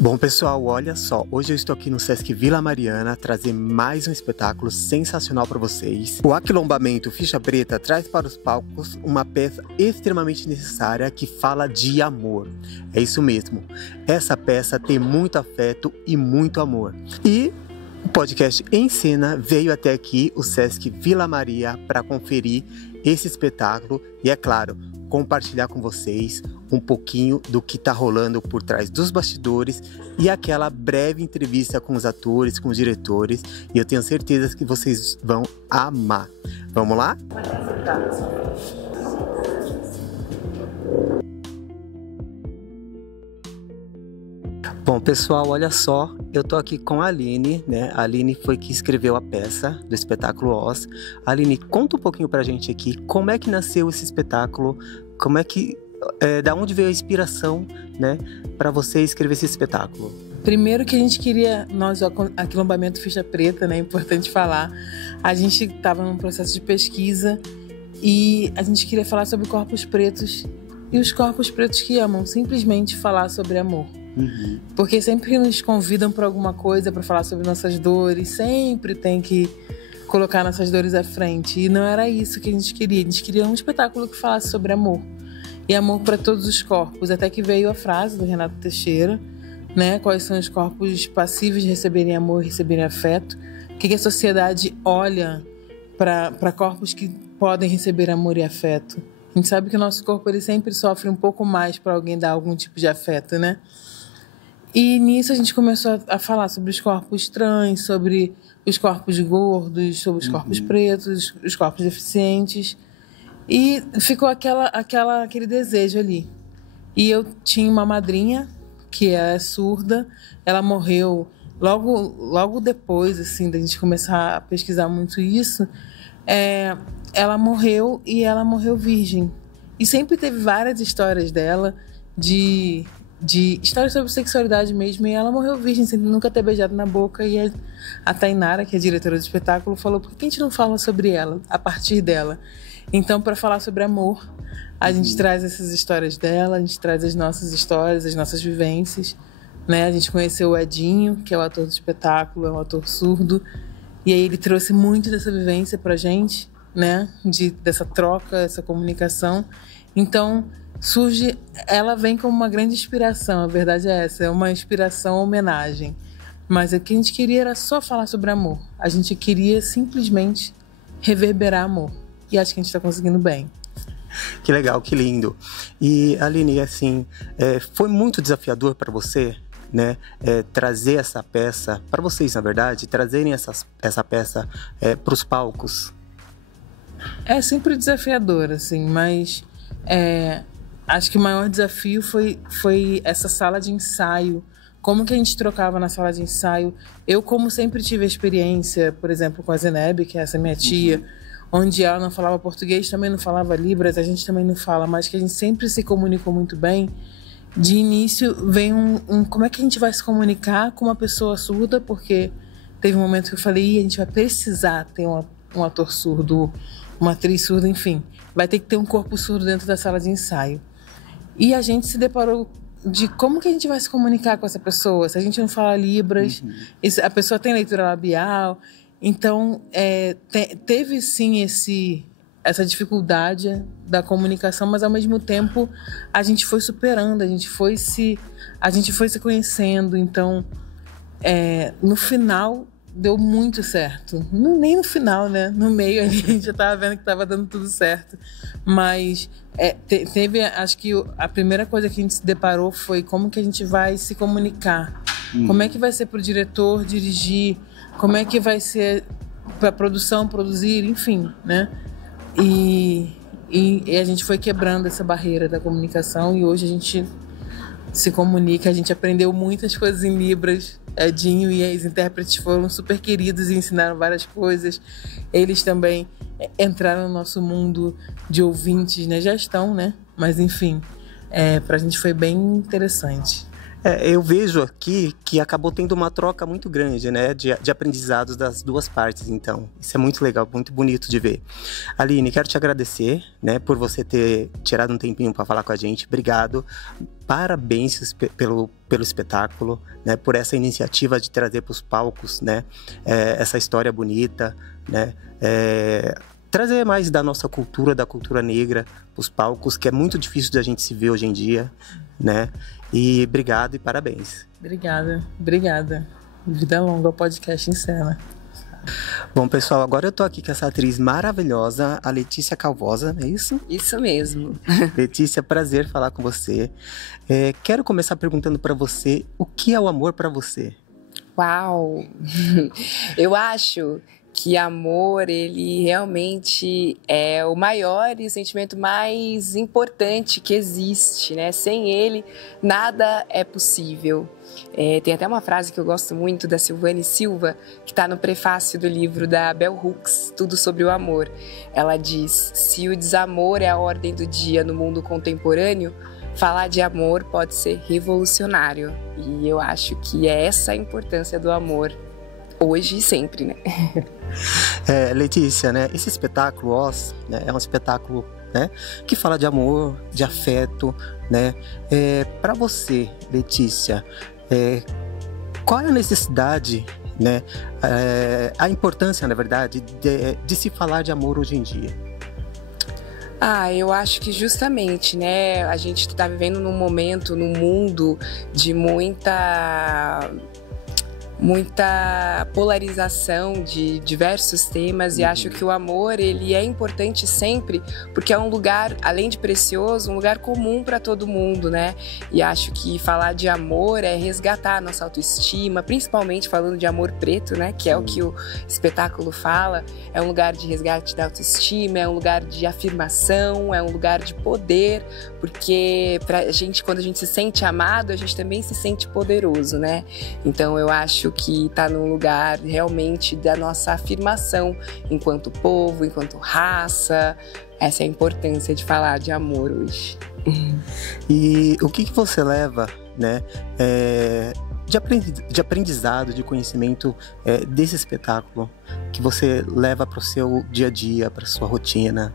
Bom, pessoal, olha só, hoje eu estou aqui no Sesc Vila Mariana trazer mais um espetáculo sensacional para vocês. O Aquilombamento Ficha Preta traz para os palcos uma peça extremamente necessária que fala de amor. É isso mesmo, essa peça tem muito afeto e muito amor. E o podcast Em Cena veio até aqui, o Sesc Vila Maria, para conferir esse espetáculo e, é claro, compartilhar com vocês um pouquinho do que está rolando por trás dos bastidores e aquela breve entrevista com os atores, com os diretores, e eu tenho certeza que vocês vão amar. Vamos lá? Bom, pessoal, olha só, eu tô aqui com a Aline, né? A Aline foi que escreveu a peça do espetáculo Oz. Aline, conta um pouquinho pra gente aqui como é que nasceu esse espetáculo, como é que, da onde veio a inspiração, né, para você escrever esse espetáculo? Primeiro que a gente queria, nós, o Aquilombamento Ficha Preta, né, é importante falar, a gente estava num processo de pesquisa e a gente queria falar sobre corpos pretos e os corpos pretos que amam, simplesmente falar sobre amor. Uhum. Porque sempre nos convidam para alguma coisa, para falar sobre nossas dores, sempre tem que colocar nossas dores à frente. E não era isso que a gente queria um espetáculo que falasse sobre amor. E amor para todos os corpos, até que veio a frase do Renato Teixeira, né? Quais são os corpos passíveis de receberem amor e receberem afeto? O que a sociedade olha para corpos que podem receber amor e afeto? A gente sabe que o nosso corpo ele sempre sofre um pouco mais para alguém dar algum tipo de afeto, né? E nisso a gente começou a falar sobre os corpos trans, sobre os corpos gordos, sobre os corpos pretos, os corpos deficientes. E ficou aquele desejo ali. E eu tinha uma madrinha, que é surda, ela morreu logo depois, assim, da gente começar a pesquisar muito isso. Ela morreu e ela morreu virgem. E sempre teve várias histórias dela de histórias sobre sexualidade mesmo, e ela morreu virgem, sem nunca ter beijado na boca. E a Tainara, que é a diretora do espetáculo, falou: por que a gente não fala sobre ela, a partir dela? Então, para falar sobre amor, a gente traz essas histórias dela, a gente traz as nossas histórias, as nossas vivências, né? A gente conheceu o Edinho, que é o ator do espetáculo, é um ator surdo, e aí ele trouxe muito dessa vivência pra gente, né? Dessa troca, essa comunicação. Então, ela vem como uma grande inspiração, a verdade é essa, é uma inspiração, homenagem. Mas o que a gente queria era só falar sobre amor. A gente queria simplesmente reverberar amor. E acho que a gente está conseguindo bem. Que legal, que lindo. E, Aline, assim, foi muito desafiador para você, né, trazer essa peça, para vocês, na verdade, trazerem essa peça para os palcos? É sempre desafiador, assim, mas acho que o maior desafio foi essa sala de ensaio. Como que a gente trocava na sala de ensaio? Eu, como sempre tive a experiência, por exemplo, com a Zeneb, que é essa minha tia, onde ela não falava português, também não falava Libras, a gente também não fala, mas que a gente sempre se comunicou muito bem. De início vem como é que a gente vai se comunicar com uma pessoa surda, porque teve um momento que eu falei, a gente vai precisar ter um ator surdo, uma atriz surda, enfim, vai ter que ter um corpo surdo dentro da sala de ensaio. E a gente se deparou de como que a gente vai se comunicar com essa pessoa, se a gente não fala Libras, a pessoa tem leitura labial. Então, teve sim essa dificuldade da comunicação, mas ao mesmo tempo a gente foi superando, a gente foi se conhecendo. Então, no final deu muito certo. Nem no final, né? No meio ali, a gente já estava vendo que estava dando tudo certo. Mas teve, acho que a primeira coisa que a gente se deparou foi como que a gente vai se comunicar. Como é que vai ser para o diretor dirigir, como é que vai ser para a produção produzir, enfim, né? E a gente foi quebrando essa barreira da comunicação e hoje a gente se comunica, a gente aprendeu muitas coisas em Libras. Edinho e os intérpretes foram super queridos e ensinaram várias coisas. Eles também entraram no nosso mundo de ouvintes, né? Já estão, né? Mas enfim, pra gente foi bem interessante. Eu vejo aqui que acabou tendo uma troca muito grande, né, de aprendizados das duas partes, então. Isso é muito legal, muito bonito de ver. Aline, quero te agradecer, né, por você ter tirado um tempinho para falar com a gente. Obrigado. Parabéns pelo espetáculo, né, por essa iniciativa de trazer para os palcos, né, essa história bonita, né, trazer mais da nossa cultura, da cultura negra, para os palcos, que é muito difícil de a gente se ver hoje em dia, né? E obrigado e parabéns. Obrigada. Vida longa ao podcast em cena. Bom, pessoal, agora eu tô aqui com essa atriz maravilhosa, a Letícia Calvosa, é isso? Isso mesmo. Letícia, prazer falar com você. Quero começar perguntando para você, o que é o amor para você? Uau! Eu acho que amor, ele realmente é o maior e o sentimento mais importante que existe, né? Sem ele, nada é possível. Tem até uma frase que eu gosto muito da Silvane Silva, que está no prefácio do livro da Bell Hooks, Tudo sobre o Amor. Ela diz: se o desamor é a ordem do dia no mundo contemporâneo, falar de amor pode ser revolucionário. E eu acho que é essa a importância do amor, hoje e sempre, né? Letícia, né, esse espetáculo Oz, né, é um espetáculo, né, que fala de amor, de afeto, né? Para você, Letícia, qual é a necessidade, né, a importância, na verdade, de se falar de amor hoje em dia? Eu acho que justamente, né, a gente está vivendo num momento, num mundo de muita polarização de diversos temas, e acho que o amor, ele é importante sempre, porque é um lugar, além de precioso, um lugar comum para todo mundo, né? E acho que falar de amor é resgatar a nossa autoestima, principalmente falando de amor preto, né? Que é o que o espetáculo fala. É um lugar de resgate da autoestima, é um lugar de afirmação, é um lugar de poder, porque pra gente, quando a gente se sente amado, a gente também se sente poderoso, né? Então eu acho que está num lugar realmente da nossa afirmação enquanto povo, enquanto raça. Essa é a importância de falar de amor hoje. E o que você leva, né, de aprendizado, de conhecimento desse espetáculo, que você leva para o seu dia a dia, para a sua rotina?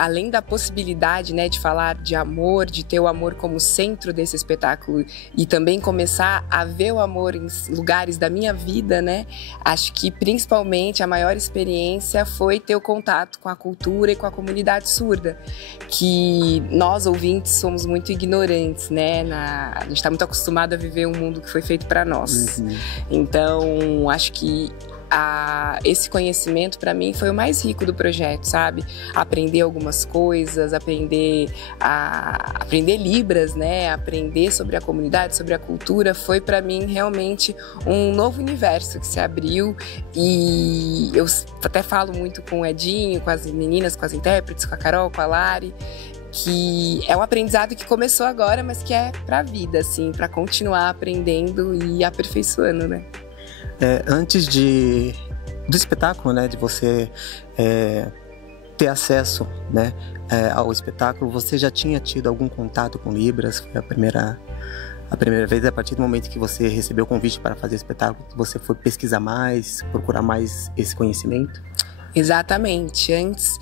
Além da possibilidade, né, de falar de amor, de ter o amor como centro desse espetáculo e também começar a ver o amor em lugares da minha vida, né, acho que principalmente a maior experiência foi ter o contato com a cultura e com a comunidade surda, que nós ouvintes somos muito ignorantes, né, a gente está muito acostumado a viver um mundo que foi feito para nós. Uhum. Então, acho que esse conhecimento para mim foi o mais rico do projeto, sabe? Aprender algumas coisas, aprender Libras, né? Aprender sobre a comunidade, sobre a cultura, foi para mim realmente um novo universo que se abriu. E eu até falo muito com o Edinho, com as meninas, com as intérpretes, com a Carol, com a Lari, que é um aprendizado que começou agora, mas que é pra vida, assim, pra continuar aprendendo e aperfeiçoando, né? Antes do espetáculo, né, de você ter acesso, né, ao espetáculo, você já tinha tido algum contato com Libras? Foi a primeira vez, a partir do momento que você recebeu o convite para fazer o espetáculo, que você foi pesquisar mais, procurar mais esse conhecimento? Exatamente. Antes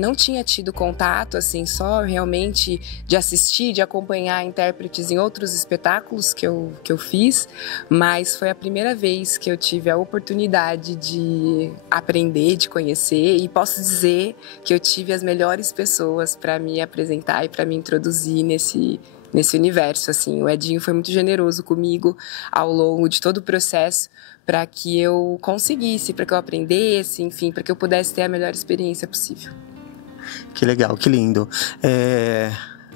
não tinha tido contato, assim, só realmente de assistir, de acompanhar intérpretes em outros espetáculos que eu fiz, mas foi a primeira vez que eu tive a oportunidade de aprender, de conhecer, e posso dizer que eu tive as melhores pessoas para me apresentar e para me introduzir nesse universo, assim. O Edinho foi muito generoso comigo ao longo de todo o processo para que eu conseguisse, para que eu aprendesse, enfim, para que eu pudesse ter a melhor experiência possível. Que legal, que lindo.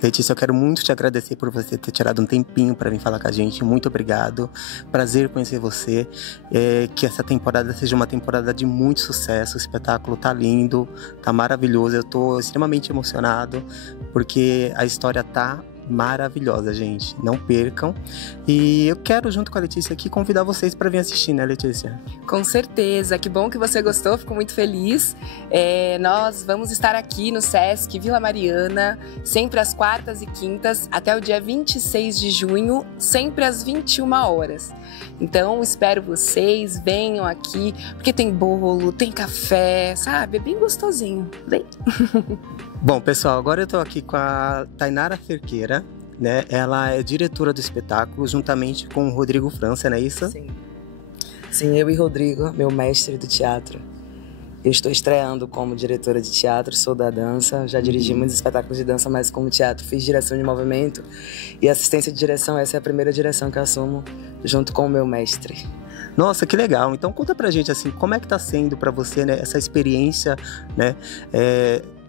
Letícia, eu quero muito te agradecer por você ter tirado um tempinho para vir falar com a gente. Muito obrigado. Prazer conhecer você. Que essa temporada seja uma temporada de muito sucesso. O espetáculo tá lindo, tá maravilhoso. Eu tô extremamente emocionado porque a história tá maravilhosa, gente. Não percam. E eu quero, junto com a Letícia aqui, convidar vocês para vir assistir, né, Letícia? Com certeza. Que bom que você gostou, fico muito feliz. Nós vamos estar aqui no Sesc Vila Mariana, sempre às quartas e quintas, até o dia 26 de junho, sempre às 21 horas. Então, espero vocês, venham aqui, porque tem bolo, tem café, sabe? É bem gostosinho. Vem! Bom, pessoal, agora eu tô aqui com a Tainara Cerqueira, né? Ela é diretora do espetáculo, juntamente com o Rodrigo França, não é isso? Sim, eu e Rodrigo, meu mestre do teatro. Eu estou estreando como diretora de teatro, sou da dança, já dirigi muitos espetáculos de dança, mas como teatro fiz direção de movimento e assistência de direção. Essa é a primeira direção que eu assumo junto com o meu mestre. Nossa, que legal! Então conta pra gente, assim, como é que tá sendo pra você, né, essa experiência, né,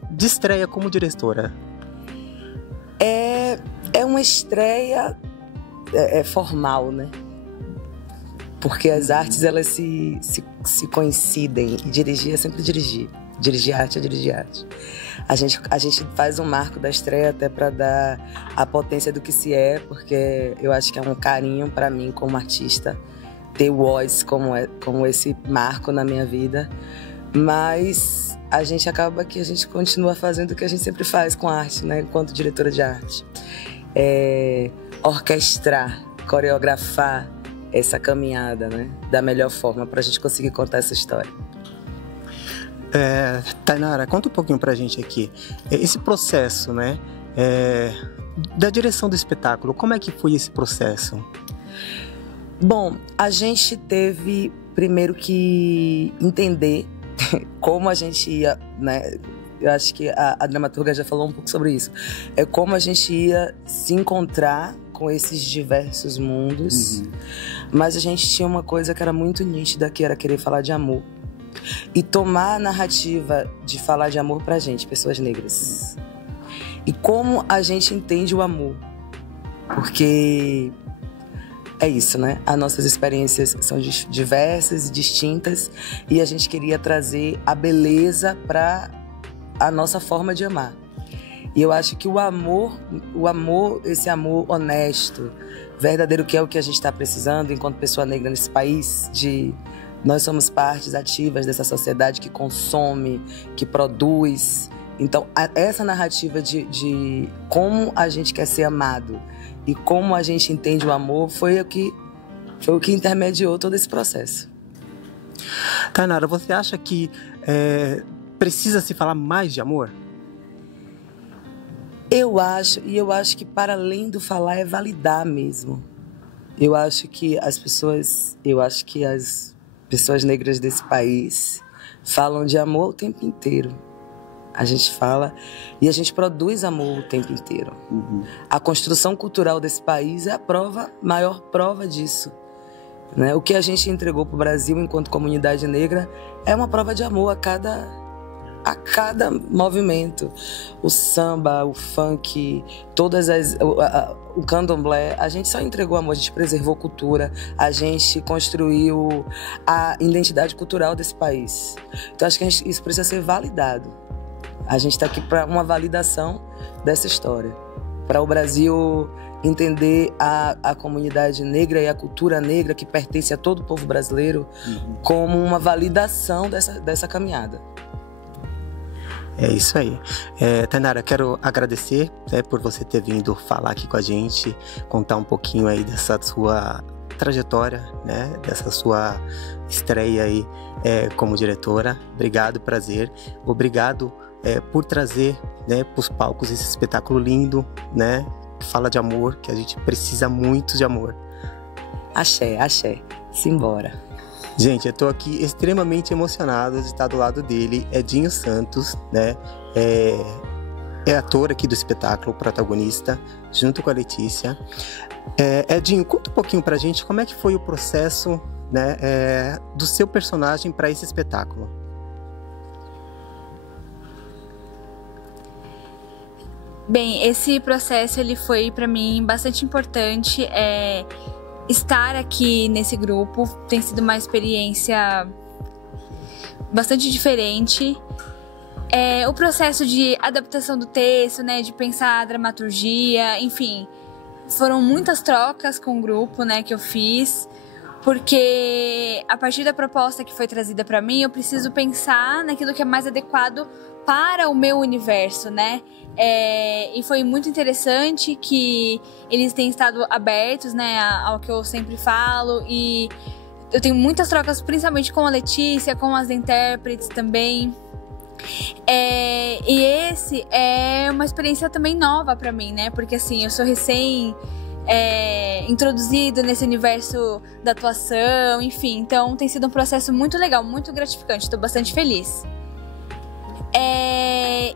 de estreia como diretora? É uma estreia formal, né? Porque as artes, elas se coincidem, e dirigir é sempre dirigir. Dirigir arte é dirigir arte. A gente faz um marco da estreia até para dar a potência do que se é, porque eu acho que é um carinho para mim como artista ter o Oz como esse marco na minha vida. Mas a gente acaba que a gente continua fazendo o que a gente sempre faz com a arte, né? Enquanto diretora de arte. Orquestrar, coreografar essa caminhada, né? Da melhor forma para a gente conseguir contar essa história. Tainara, conta um pouquinho pra gente aqui. Esse processo, né? Da direção do espetáculo, como é que foi esse processo? Bom, a gente teve primeiro que entender como a gente ia, né? Eu acho que a dramaturga já falou um pouco sobre isso. É como a gente ia se encontrar com esses diversos mundos. Mas a gente tinha uma coisa que era muito nítida, que era querer falar de amor. E tomar a narrativa de falar de amor pra gente, pessoas negras. E como a gente entende o amor. Porque é isso, né? As nossas experiências são diversas e distintas, e a gente queria trazer a beleza para a nossa forma de amar. E eu acho que o amor, esse amor honesto, verdadeiro, que é o que a gente está precisando enquanto pessoa negra nesse país, nós somos partes ativas dessa sociedade que consome, que produz. Então, essa narrativa de como a gente quer ser amado e como a gente entende o amor foi o que intermediou todo esse processo. Tainara, você acha que precisa se falar mais de amor? Eu acho que para além do falar é validar mesmo. Eu acho que as pessoas negras desse país falam de amor o tempo inteiro. A gente fala e a gente produz amor o tempo inteiro. A construção cultural desse país é a maior prova disso, né? O que a gente entregou para o Brasil enquanto comunidade negra é uma prova de amor a cada movimento. O samba, o funk, o candomblé, a gente só entregou amor, a gente preservou cultura, a gente construiu a identidade cultural desse país. Então acho que isso precisa ser validado. A gente está aqui para uma validação dessa história, para o Brasil entender a comunidade negra e a cultura negra que pertence a todo o povo brasileiro como uma validação dessa caminhada. É isso aí. Tainara, quero agradecer, né, por você ter vindo falar aqui com a gente, contar um pouquinho aí dessa sua trajetória, né, dessa sua estreia aí como diretora. Obrigado, prazer. Obrigado por trazer, né, para os palcos esse espetáculo lindo, né, que fala de amor, que a gente precisa muito de amor. Axé, axé. Simbora. Gente, eu tô aqui extremamente emocionado de estar do lado dele. Edinho Santos, né? É ator aqui do espetáculo, protagonista, junto com a Letícia. Edinho, conta um pouquinho pra gente como é que foi o processo, né, do seu personagem para esse espetáculo. Bem, esse processo ele foi para mim bastante importante. Estar aqui nesse grupo tem sido uma experiência bastante diferente o processo de adaptação do texto, né, de pensar a dramaturgia, enfim, foram muitas trocas com o grupo, né, que eu fiz, porque a partir da proposta que foi trazida para mim, eu preciso pensar naquilo que é mais adequado para o meu universo, né? E foi muito interessante que eles têm estado abertos, né, ao que eu sempre falo, e eu tenho muitas trocas, principalmente com a Letícia, com as intérpretes também. E esse é uma experiência também nova para mim, né? Porque assim, eu sou recém introduzido nesse universo da atuação, enfim. Então tem sido um processo muito legal, muito gratificante. Estou bastante feliz.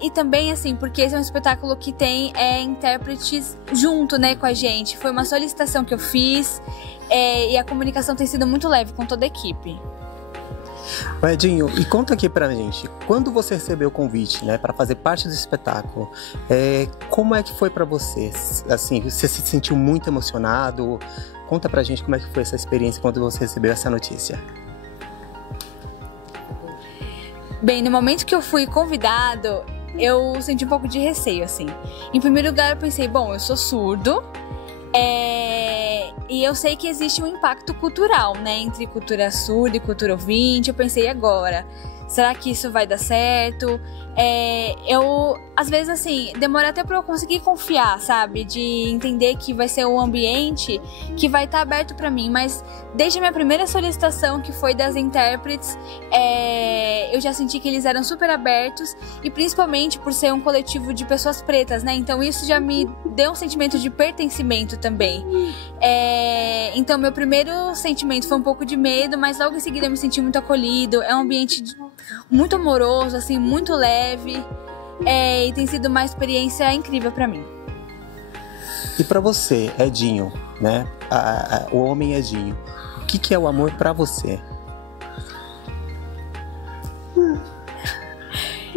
E também, assim, porque esse é um espetáculo que tem intérpretes junto, né, com a gente. Foi uma solicitação que eu fiz e a comunicação tem sido muito leve com toda a equipe. Edinho, e conta aqui pra gente, quando você recebeu o convite, né, para fazer parte do espetáculo, como é que foi pra você? Assim, você se sentiu muito emocionado? Conta pra gente como é que foi essa experiência quando você recebeu essa notícia. Bem, no momento que eu fui convidado, eu senti um pouco de receio, assim. Em primeiro lugar, eu pensei, bom, eu sou surdo, e eu sei que existe um impacto cultural, né, entre cultura surda e cultura ouvinte. Eu pensei, agora, será que isso vai dar certo? Às vezes, assim, demora até pra eu conseguir confiar, sabe? De entender que vai ser um ambiente que vai estar aberto pra mim. Mas desde a minha primeira solicitação, que foi das intérpretes, eu já senti que eles eram super abertos. E principalmente por ser um coletivo de pessoas pretas, né? Então isso já me deu um sentimento de pertencimento também. Então meu primeiro sentimento foi um pouco de medo, mas logo em seguida eu me senti muito acolhido. É um ambiente muito amoroso, assim, muito leve. E tem sido uma experiência incrível pra mim. E pra você, Edinho, né? O homem Edinho, o que é o amor pra você?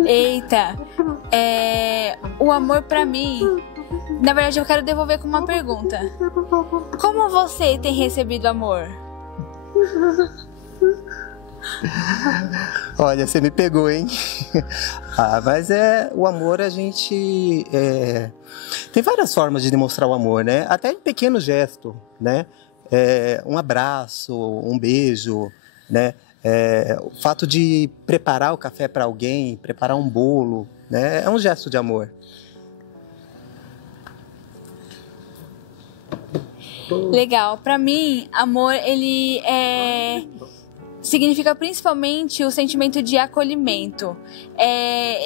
Eita, o amor pra mim, na verdade eu quero devolver com uma pergunta. Como você tem recebido amor? Olha, você me pegou, hein? Mas o amor, a gente tem várias formas de demonstrar o amor, né? Até em pequeno gesto, né? Um abraço, um beijo, né? O fato de preparar o café para alguém, preparar um bolo, né? É um gesto de amor. Legal. Para mim, amor, ele significa principalmente o sentimento de acolhimento.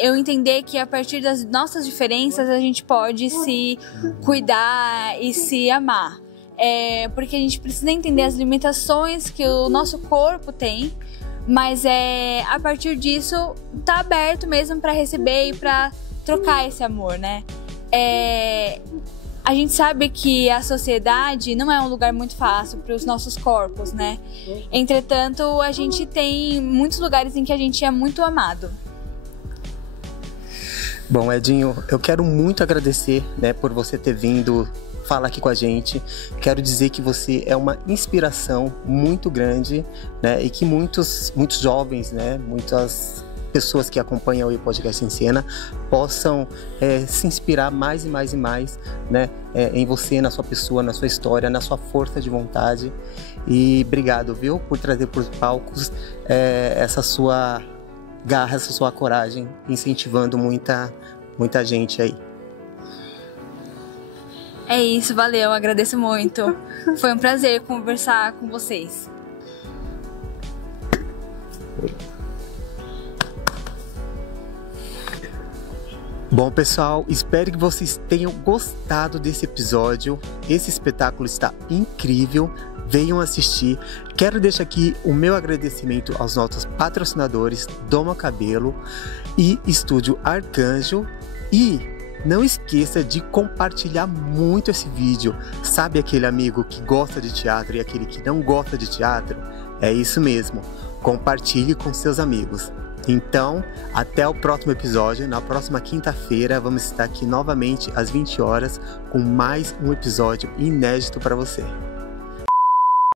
Eu entender que a partir das nossas diferenças a gente pode se cuidar e se amar. Porque a gente precisa entender as limitações que o nosso corpo tem, mas a partir disso tá aberto mesmo para receber e para trocar esse amor, né? A gente sabe que a sociedade não é um lugar muito fácil para os nossos corpos, né? Entretanto, a gente tem muitos lugares em que a gente é muito amado. Bom, Edinho, eu quero muito agradecer, né, por você ter vindo falar aqui com a gente. Quero dizer que você é uma inspiração muito grande, né, e que muitos jovens, né, muitas pessoas que acompanham o podcast em Cena possam se inspirar mais e mais e mais, né, em você, na sua pessoa, na sua história, na sua força de vontade. E obrigado, viu, por trazer para os palcos essa sua garra, essa sua coragem, incentivando muita gente aí. É isso, valeu, agradeço muito. Foi um prazer conversar com vocês. Bom, pessoal, espero que vocês tenham gostado desse episódio. Esse espetáculo está incrível. Venham assistir. Quero deixar aqui o meu agradecimento aos nossos patrocinadores, Doma Cabelo e Estúdio Arcanjo. E não esqueça de compartilhar muito esse vídeo. Sabe aquele amigo que gosta de teatro e aquele que não gosta de teatro? É isso mesmo. Compartilhe com seus amigos. Então, até o próximo episódio. Na próxima quinta-feira, vamos estar aqui novamente às 20 horas com mais um episódio inédito para você.